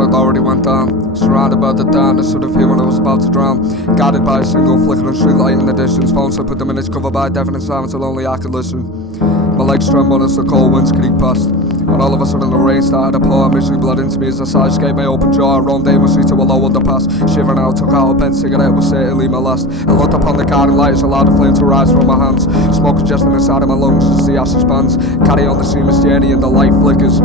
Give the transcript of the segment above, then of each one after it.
sun had already went down, surrounded by the darkness of the fear when I was about to drown. Guided by a single flickering street light in the distance, phone slip with the minutes covered by deafening silence till only I could listen. My legs trembled as the cold winds creaked past, and all of a sudden the rain started to pour misery blood into me as I sidescaped my open jaw. I roamed aimlessly to a low underpass, shivering out, took out a bent cigarette, was certainly my last. I looked upon the guiding light as allowed the flame to rise from my hands. Smoke congesting inside of my lungs as the ash expands. Carry on the seamless journey and the light flickers.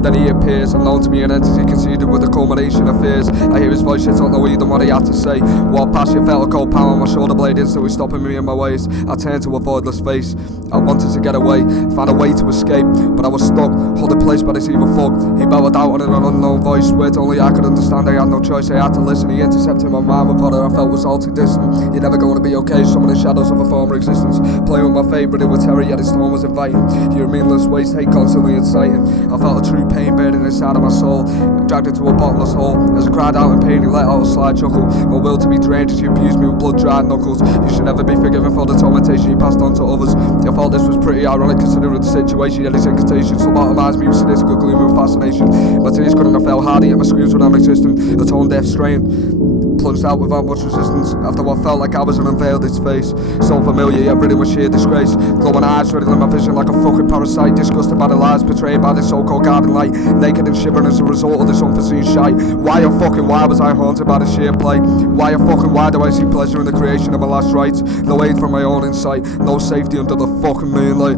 Then he appears, unknown to me, an entity conceived with the culmination of fears. I hear his voice, I don't know even what he had to say. Walked past you, felt a cold power on my shoulder blade, instantly stopping me in my ways. I turned to a voidless face. I wanted to get away, find a way to escape, but I was stuck, held in place by this evil fuck. He bellowed out in an unknown voice, words only I could understand. I had no choice, I had to listen. He intercepted my mind with what I felt was all too distant. You're never going to be okay, summoning shadows of a former existence. Playing with my favourite with terror, yet his tone was inviting. You're a meaningless waste, hate constantly inciting. I felt a true pain burning inside of my soul, dragged into a bottomless hole. As I cried out in pain, he let out a sly chuckle. My will to be drained as you abused me with blood-dried knuckles. You should never be forgiven for the tormentation you passed on to others. I thought this was pretty ironic considering the situation, yet his incantation lobotomized me with sadistic gloom and fascination. My tears couldn't have fell harder, yet my screams were non-existent. A tone deaf strain plunged out without much resistance, after what felt like hours and unveiled its face. So familiar, yet ridden with sheer disgrace. Glowing eyes riddling my vision like a fucking parasite. Disgusted by the lies betrayed by this so-called guiding light. Naked and shivering as a result of this unforeseen shite. Why was I haunted by the sheer play? Why do I see pleasure in the creation of my last rites? No aid from my own insight, no safety under the fucking moonlight.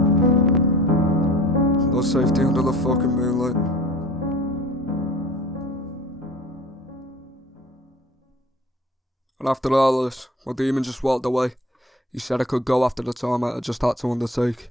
No safety under the fucking moonlight. And after all this, my demon just walked away. He said I could go after the torment I just had to undertake.